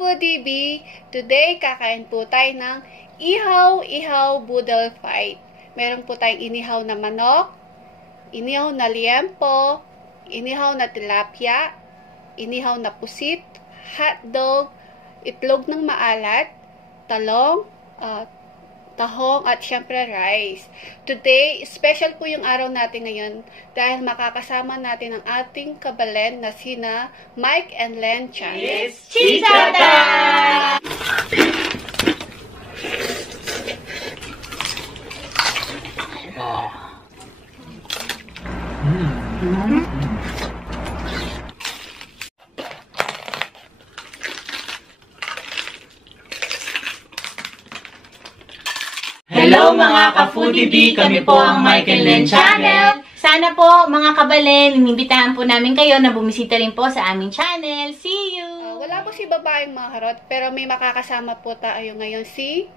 Foodie, today kakain po tayo ng ihaw boodle fight. Meron po tayong inihaw na manok, inihaw na liempo, inihaw na tilapia, inihaw na pusit, hotdog, itlog ng maalat, talong, tahong at syempre rice. Today, special po yung araw natin ngayon dahil makakasama natin ang ating kabalen na sina Mike and Len Chan. It's Chicha time! Hello mga ka-foodie, kami po ang Mike and Len Channel. Sana po mga kabalen, inimbitahan po namin kayo na bumisita rin po sa aming channel. See you! Wala po si babaeng mga harot, pero may makakasama po tayo ngayon si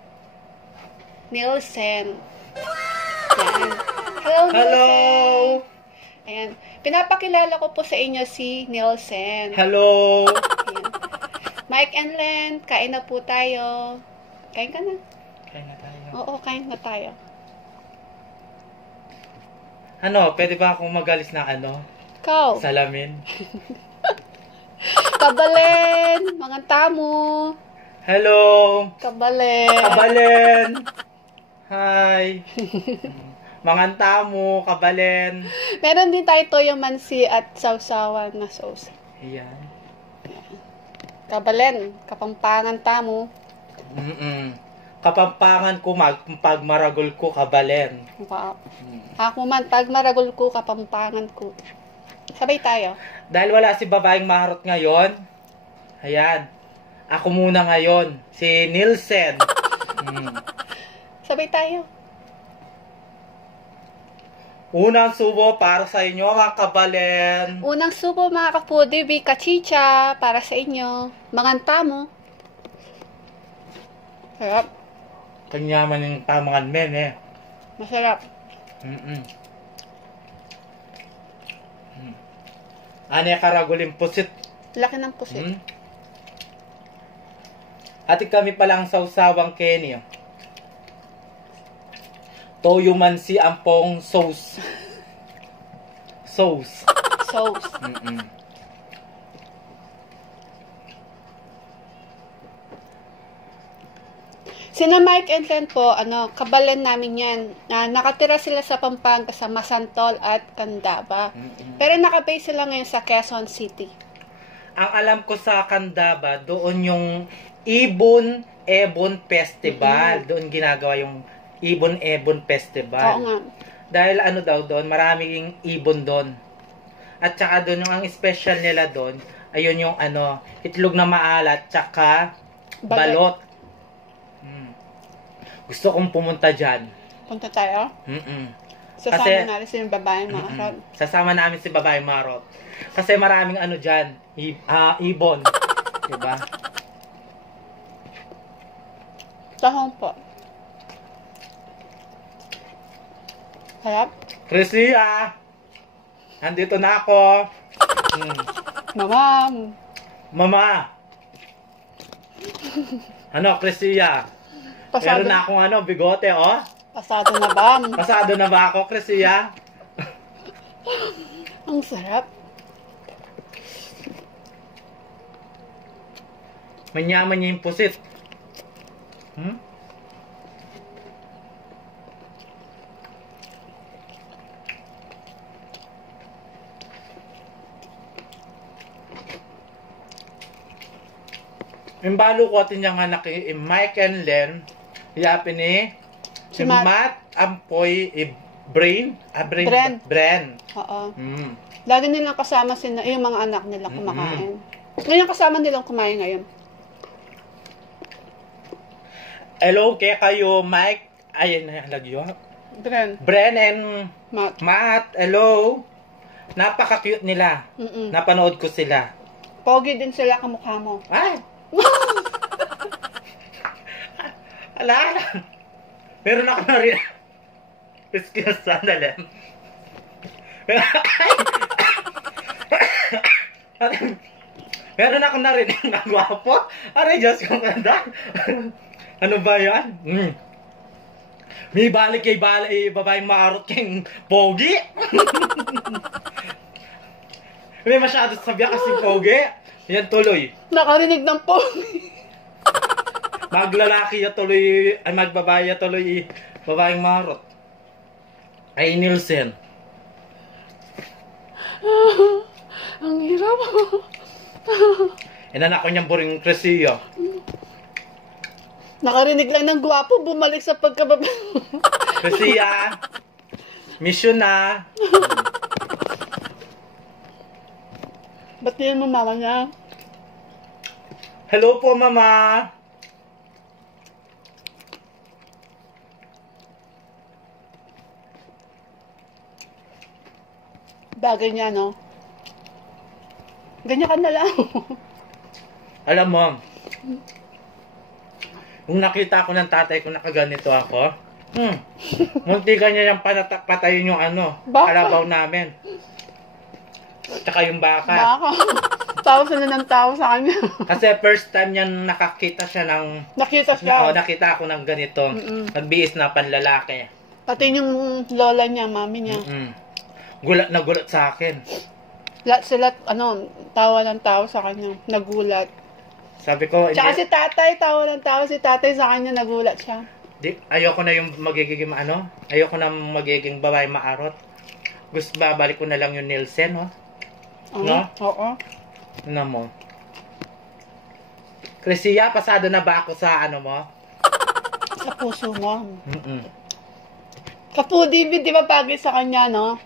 Nielsen. Yan. Hello, Hello! Nielsen! Ayan. Pinapakilala ko po sa inyo si Nielsen. Hello! Ayan. Mike and Len, kain na po tayo. Kain ka na? Kain na tayo. Oo, kain na tayo. Ano, pwede ba akong magalis na ano? Ikaw. Salamin? Kabalen! Mga tamo! Hello! Kabalen! Kabalen! Hi! Mga tamo, kabalen! Meron din tayo toyo mansi at sausawan na sauce. Ayan. Kabalen, kapampangan tamo. Kapampangan ko, pag maragol ko, kabalen. Wow. Ako man, pag maragol ko, kapampangan ko. Sabay tayo. Dahil wala si babaeng maharot ngayon, ayan, ako muna ngayon, si Nielsen. Sabay tayo. Unang subo para sa inyo, mga kabalen. Unang subo mga ka-foodie, Vika Chicha, para sa inyo. Mga tamo. Sarap. Kanyaman yung tamangan men eh. Masarap. Ano yung karaguling pusit? Laki ng pusit. Ati kami palang sausawang Kenny. Toyo mansi ampong sauce. Sauce. Sauce. Sina Mike and Len po, kabalen namin yan. Nakatira sila sa Pampanga, sa Masantol at Candaba. Pero nakabase sila ngayon sa Quezon City. Ang alam ko sa Candaba, doon yung Ibon-Ebon Festival. Doon ginagawa yung Ibon-Ebon Festival. Oo nga. Dahil ano daw doon, maraming ibon doon. At saka doon yung ang special nila doon, ayun yung itlog na maalat, tsaka balot. Gusto kong pumunta dyan. Punta tayo? Sasama Kasi, natin si babaeng marot. Sasama namin si babaeng marot. Kasi maraming dyan, ibon. Diba? Tahong po. Harap? Chrisia! Andito na ako. Mamam! Mama! Chrisia? Pasado, Meron na akong bigote, oh. pasado na ba? Pasado na ba ako, Chrisia? Ang sarap. Manyaman niya yung pusit. Yung balo ko atin yung anak Mike and Len, yapin si Matt, Ampoy, Brain, Bren. Oo. Lagi nilang kasama yung mga anak nila kumakain. Ngayon kasama nilang kumain ngayon. Hello, kaya kayo, Mike. Ayun na yung lagyo. Bren and Matt. Hello. Napaka-cute nila. Napanood ko sila. Pogi din sila kamukha mo. Ay! Ala. Meron ako na rin. Excuse, sandali. Meron ako na rin na gwapo. Aray, Diyos ko ganda. Ano ba yan? May balik kay babaeng maarot kayong pogi. May masyado sabihan kasi pogi. Yan tuloy. Nakarinig ng pogi. Maglalaki ya tuloy, ay magbabae ya tuloy, babaeng marot. Ay Nielsen. Ang hirap. Inanak ko niyang buring Crescia. Nakarinig lang ng gwapo, bumalik sa pagkababa. Crescia. Mission na. Ba't yun mo mama niya? Hello po, mama. Bagay niya, no? Ganyan ka na lang. Alam mo, kung nakita ko ng tatay ko nakaganito ako, munti ka niya yung patayin yung Baka. kalabaw namin. Tsaka yung baka. Baka. Tawa sila ng tao sa kanya. Kasi first time niya nakakita siya ng... Nakita siya. nakita ako ng ganito. Nagbiis na panlalaki. Pati yung lola niya, mami niya. Gulat na gulat sa akin. Lahat sila, tawa ng tao sa kanya. Nagulat. Sabi ko, Tsaka si tatay, tawa ng tao. Si tatay sa kanya, nagulat siya. ayoko na yung magiging ayoko na magiging babae maarot. Gusto babalik ko na lang yung Nielsen, no? No? Oo. Ano mo? Crescia, pasado na ba ako sa mo? Sa puso mo. Kapu, David, di ba bagay sa kanya, no?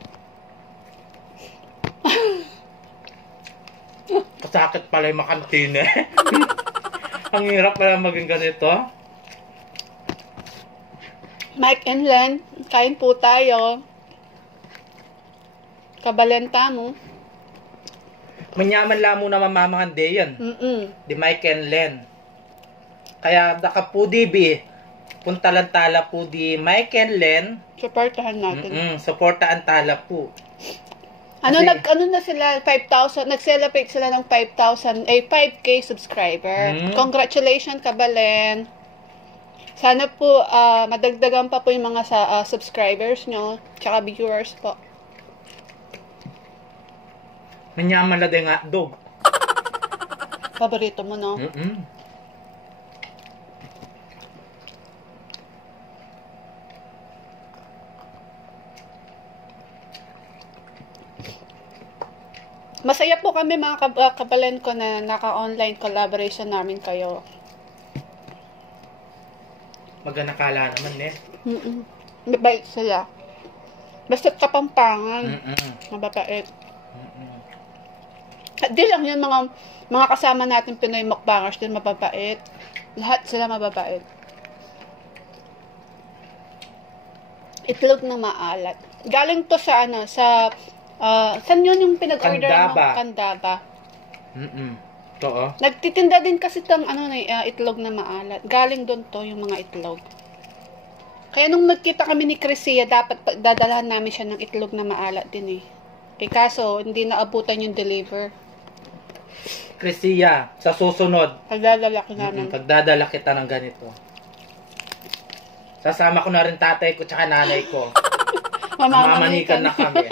Kasakit pala yung makantine. Ang hirap pala maging ganito. Mike and Len, kain po tayo. Kabalenta mo. Manyaman lang muna mamamangan day yan. Di Mike and Len. Kaya daka po di punta lang tala po di Mike and Len. Supportahan natin. Supportaan tala po. Ano na sila, 5,000, nag-celebrate sila ng 5K subscriber. Congratulations, Kabalen. Sana po, madagdagan pa po yung mga subscribers nyo, tsaka viewers po. Manyaman lang din nga, dog. Paborito mo, no? Masaya po kami mga kabalen ko na naka-online collaboration namin kayo. Magandang naman Mabait sila. Basta kapampangan. Mababait. At di lang yun, mga kasama natin Pinoy mukbangers din mababait. Lahat sila mababait. Itlog na maalat. Galing to sa saan yun yung pinag-order mo? Candaba. Oo. Nagtitinda din kasi itong itlog na maalat. Galing doon to yung mga itlog. Kaya nung nagkita kami ni Crescia, dapat dadalhan namin siya ng itlog na maalat din eh. Kaso, hindi naabutan yung deliver. Crescia, sa susunod, Pagdadala ko namin. pagdadala kita ng ganito. Sasama ko na rin tatay ko tsaka nanay ko. Mamamanikan na kami.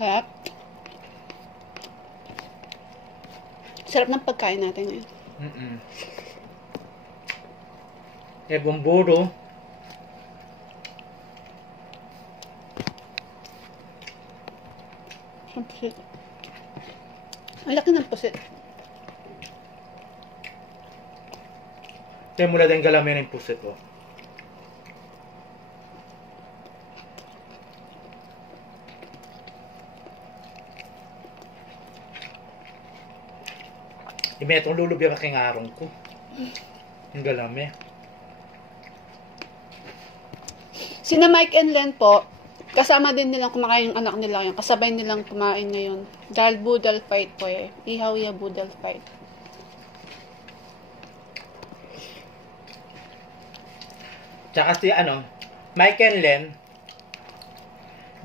Sarap. Sarap ng pagkain natin yun. Bumburo. Ang pusit. Ang laki ng pusit. Kaya mula din galamin yung pusit ko. Imetong lulubya ka arong ko. Yung galami. Sina Mike and Len po, Kasama din nilang kumakain yung anak nila yun. Kasabay nilang kumain ngayon. Dahil boodle fight po eh. Ihaw ya boodle fight. Tsaka si Mike and Len,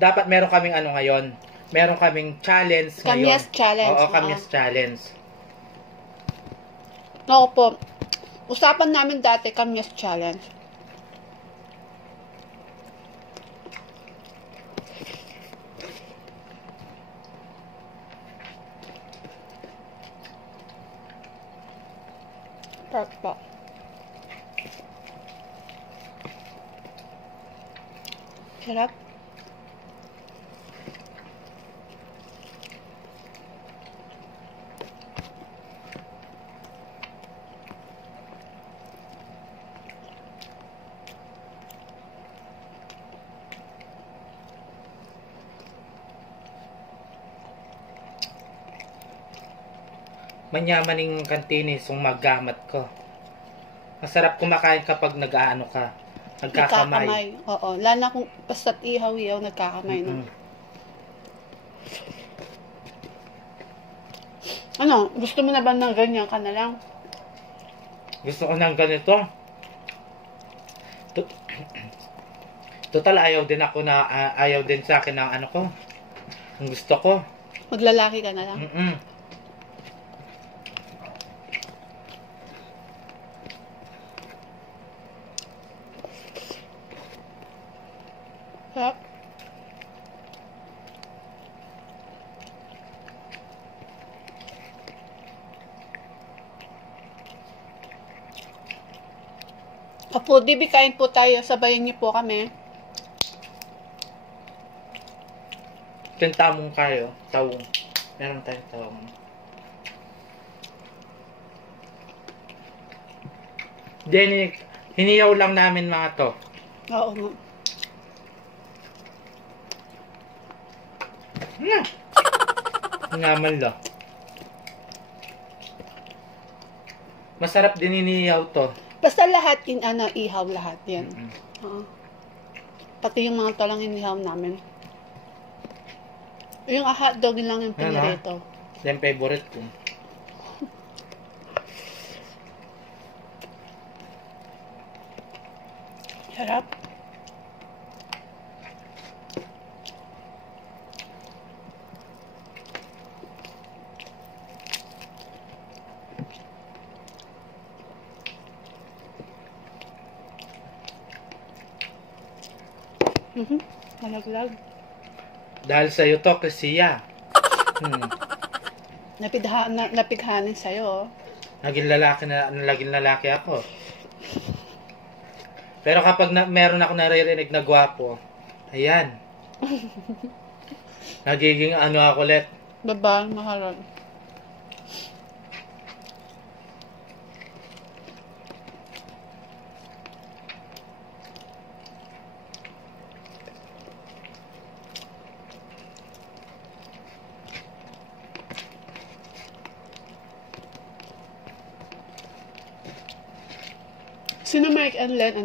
dapat meron kaming ngayon. Meron kaming challenge ngayon. Kamyas challenge. Oo, kamyas challenge. Oo po. Usapan namin dati kamyas challenge. Perfect po. Sarap. Manyamaning kantinis yung magamat ko. Masarap kumakain kapag nag-aano ka. Nagkakamay. Oo. Lalo na kung basta't ihaw-ihaw, nagkakamay na. Ano? Gusto mo na ba ng ganyan ka na lang? Gusto ko ng ganito. Total, ayaw din ako na, ayaw din sa akin ng ko. Ang gusto ko. Maglalaki ka na lang? Sarap. Apo, Dibi, kain po tayo. Sabayan niyo po kami. Tintamong kayo. Tawong. Meron tayong tawong. Then, hiniyaw lang namin mga to. Oo nga. Naman lang. Masarap din iniyaw to. Basta lahat ihaw lahat yan. Pati yung mga talang inihaw namin. Yung hotdog lang yung pinirito. Yan favorite ko. Sarap. Malaglag. Dahil sa iyo to, Krisiya. Napighanin sa'yo. Naging lalaki ako. Pero kapag meron ako naririnig na gwapo, ayan. Nagiging ako ulit. Baba, mahalan. Sino Mike and Len,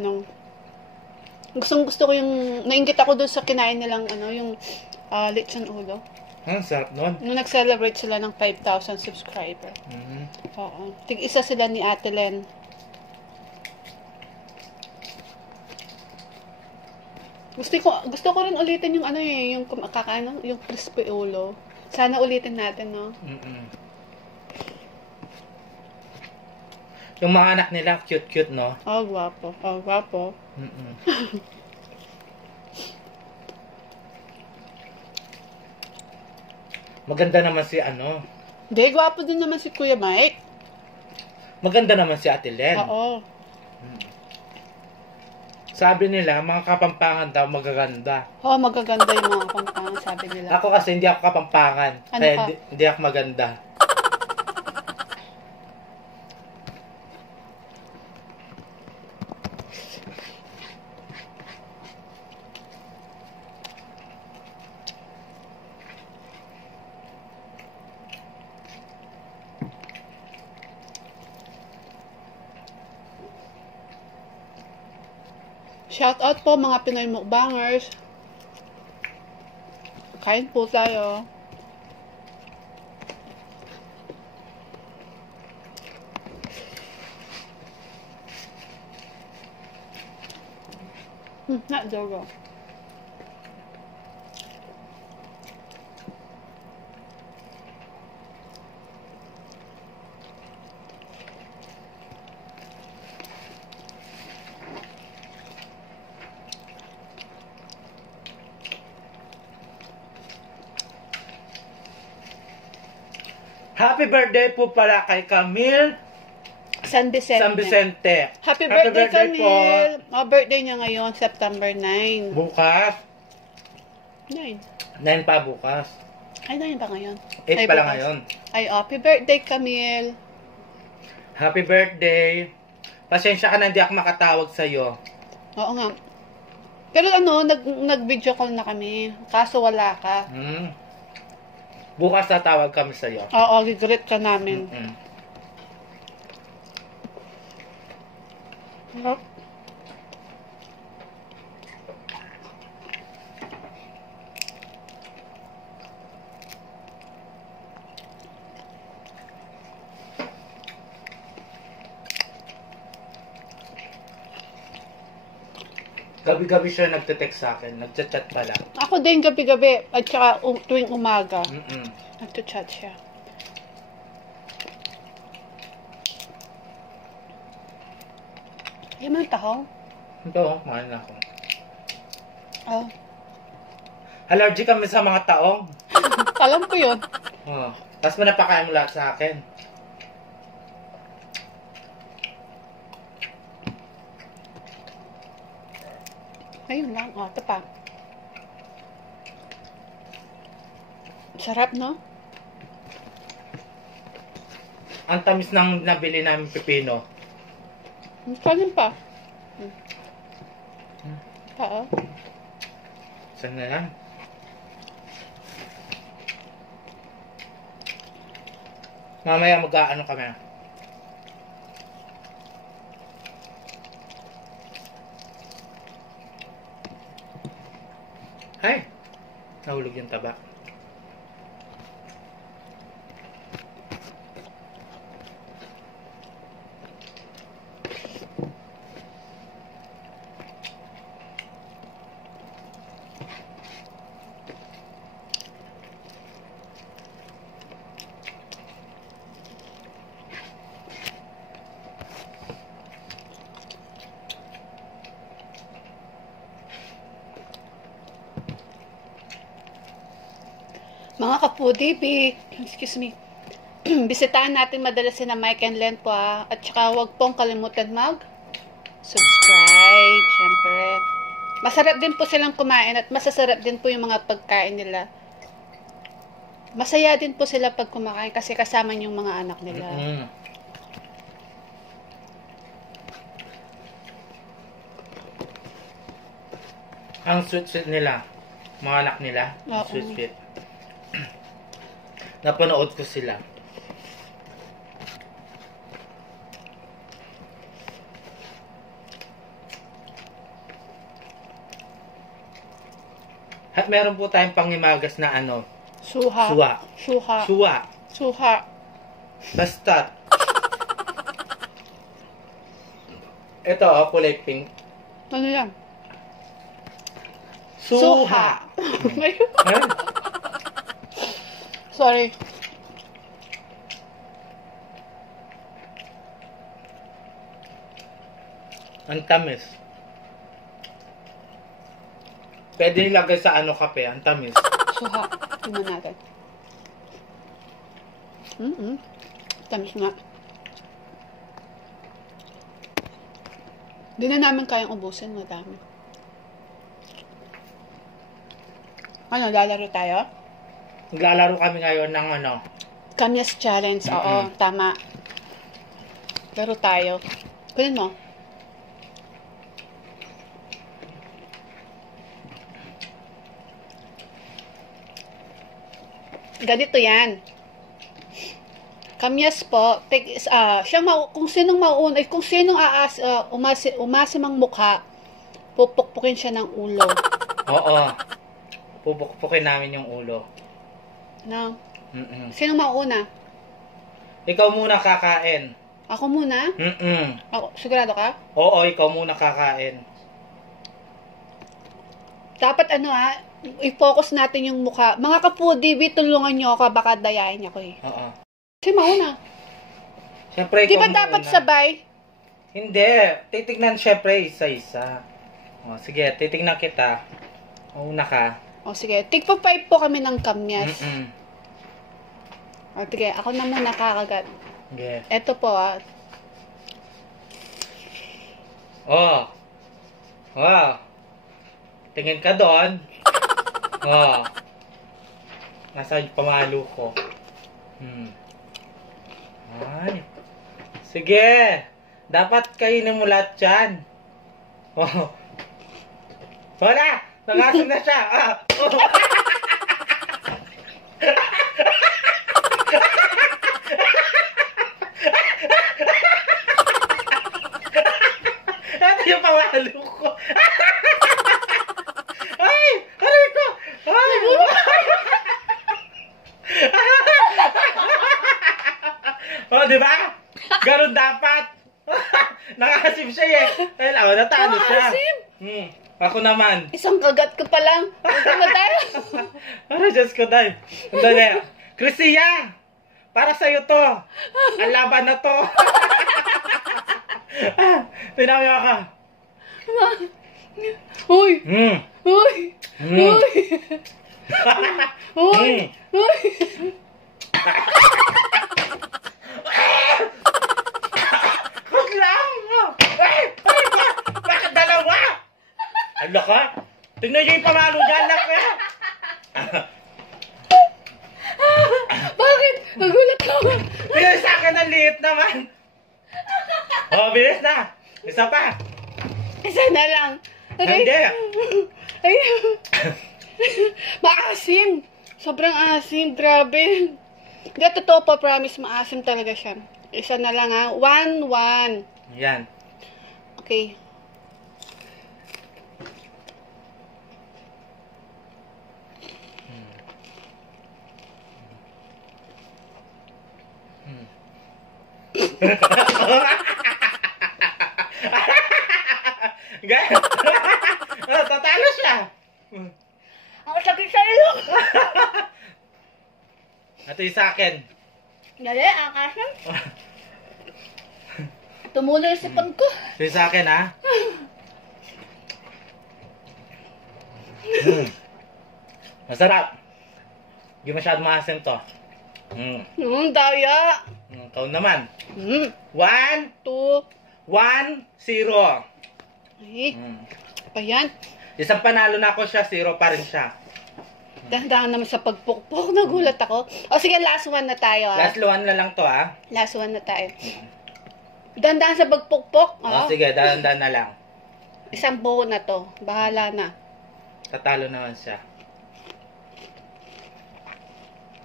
gusto ko yung, nainggit ako doon sa kinain nilang, yung lechon ulo. Sarap nun. Nung nag-celebrate sila ng 5,000 subscriber. Oo. Tig-isa sila ni Ate Len. Gusto ko rin ulitin yung yung kakaano, yung crispy ulo. Sana ulitin natin, no? Yung mga anak nila, cute-cute, no? Oh, gwapo. Oh, gwapo. Maganda naman si Hindi, gwapo din naman si Kuya Mike. Maganda naman si Ate Len. Oo. Sabi nila, mga Kapampangan daw magaganda. Oo, magaganda yung mga Kapampangan, sabi nila. Ako kasi hindi ako Kapampangan. Ano kaya ka? Hindi ako maganda. Shout out po mga Pinoy mukbangers. Kain po tayo. Not Dogo. Happy birthday po pala kay Camille San Vicente. San Vicente. Happy birthday, po. Camille! Birthday niya ngayon, September 9. Bukas. 9. 9 pa bukas. Ay, 9 pa ngayon. 8 pa lang bukas. ngayon. Ay, happy birthday, Camille. Happy birthday. Pasensya ka na hindi ako makatawag sa'yo. Oo nga. Pero ano, nag-video call na kami. Kaso wala ka. Bukas tatawag kami sa'yo. Oo, gigreet ka namin. Gabi-gabi siya nagte-text sa akin. Nagchat-chat pala. Ako din gabi-gabi at saka tuwing umaga. Nagchat siya. Yan man taho. Ito, mahal na ako. Oh. Allergic kami sa mga taong. Alam ko yun. Tapos manapakain mo lahat sa akin. Ayun lang. O, ito pa. Sarap, no? Ang tamis ng nabili namin pipino. Kanin pa. Pa, oh. Saan na yan? Mamaya mag-aano kami. Ay! Nahulog yung taba. Mga kapudi, excuse me, bisitahin natin madalas si na Mike and Len po at saka huwag pong kalimutan mag-subscribe, syempre. Masarap din po silang kumain at masasarap din po yung mga pagkain nila. Masaya din po sila pag kumakain kasi kasama yung mga anak nila. Ang sweet-sweet nila. Mga anak nila. Sweet-sweet. Napanood ko sila. At meron po tayong pangimagas na ano. Suha. Suwa. Suha. Suwa. Suha. Basta. Ito, kulay pink. Ano yan? Suha. Sorry. Ang tamis. Pwede nilagay sa ano kape, ang tamis. Suha. Tingnan natin. Tamis nga. Hindi na namin kayang ubusin. Madami. Ano, lalaro tayo? Naglalaro kami ngayon ng ano. Kanyas challenge. Oo, tama. Laro tayo. Kunin mo. Ganito yan. Kamyas po, kung sinong mauuna, kung sinong umasimang mukha, pupukpukin siya ng ulo. Oo. pupukpukin namin yung ulo. No. Mm-mm. Sino mauna? Ikaw muna kakain. Ako muna? Mm-mm. Ako, sigurado ka? Oo, ikaw muna kakain. Dapat i-focus natin yung mukha. Mga ka-foodie, tulungan nyo ako, baka dayain ako eh. Oo. Sino mauna? Siyempre, Di ikaw ba dapat muna. sabay? Hindi. Titignan siyempre isa-isa. O, sige, titignan kita. Una ka. O sige, tigpa 5 po kami ng kamyas. Mm-mm. O sige, ako na muna kakagat. Sige. Eto po Oh. Wow. Tingin ka doon. Oh. Nasa yung pamalo ko. Ay. Sige. Dapat kainin mo lahat yan. Oh. Wala! Nangasam na siya! Ah. Oh. Ito yung pamalo ko. Ay! Aray ko! Ay! Oh, di ba? Ganun dapat. Nakasim siya eh. Ay, natalo siya. Nakasim? Ako naman. Isang kagat ko pa lang. Ito na tayo. Para Diyos ko, Day. Andali. Chrisia! Para sa'yo to. Ang laban na to. Tinamyo ka. Uy! Hmm. Uy! Uy! Uy! Uy! Huwag lang! Ay! Ay! Bakit dalawa? Hala ka? Tingnan niyo yung pamalo dyan, lak ka! Bakit? Nagulat ako. Tingnan sa akin ang liit naman! Oh, bilis na! Isa pa! Isa na lang. Aray. Hindi! Ay. Maasim. Sobrang asim. Grabe. Hindi, totoo po. Promise, maasim talaga siya. Isa na lang 1-1. Yan. Okay. Tatalo siya! Ang sakit sa ilong. Ito yung sa akin. Dali, akasan. Tumulo yung sipon ko. Ito yung sa akin, ha? Masarap. Hindi masyadong maasim to. Daya. Ikaw naman. 1, 1, 2. 1, 0. Ay, pa yan. Isang panalo na ako siya, 0 pa rin siya. Dahan-dahan naman sa pagpukpok. Nagulat ako. O sige, last one na tayo. Last one na lang to, ha? Last one na tayo. Dahan-dahan sa pagpukpok. Sige, dahan-dahan na lang. Isang buo na to. Bahala na. Tatalo naman siya.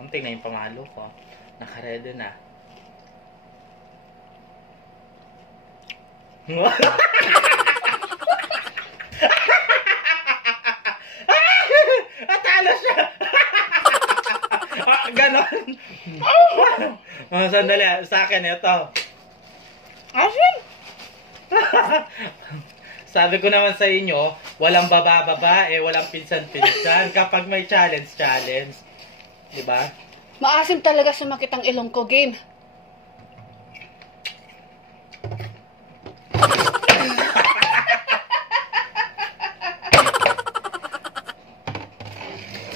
Tingnan yung pamalo ko. Nakaredo na. Atalo siya! Ganon. Sandali. Sa akin, ito. Asin? Sabi ko naman sa inyo, walang babae, walang pinsan-pinsan. Kapag may challenge. Diba? Maasim talaga sumakit ang ilong ko, game.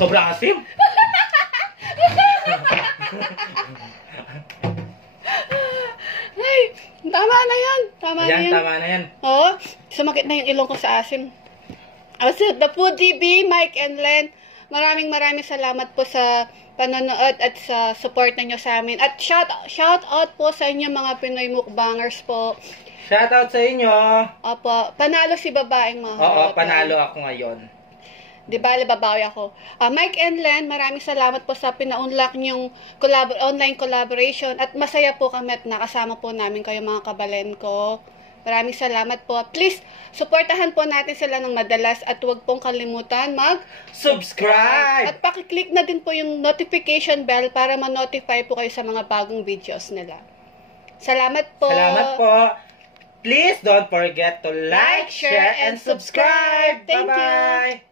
Sobrang asim. Ay, tama na yan. Tama na yan. Tama na yan. Oo, sumakit na yung ilong ko sa asim. Also, The Foodie Bee, Mike and Len, maraming salamat po sa panonood at sa support ninyo sa amin. At shout out po sa inyo mga Pinoy mukbangers po. Shoutout sa inyo. Opo, panalo si babaeng mga Oo, harap. panalo ako ngayon. Di ba, babawi ako. Mike and Len, maraming salamat po sa pinaunlak niyong online collaboration at masaya po kami at nakasama po namin kayo mga kabalen ko. Maraming salamat po. Please, suportahan po natin sila ng madalas at huwag pong kalimutan Subscribe! At pakiclick na din po yung notification bell para ma-notify po kayo sa mga bagong videos nila. Salamat po! Salamat po! Please don't forget to like, share, and subscribe! Thank you. Bye-bye!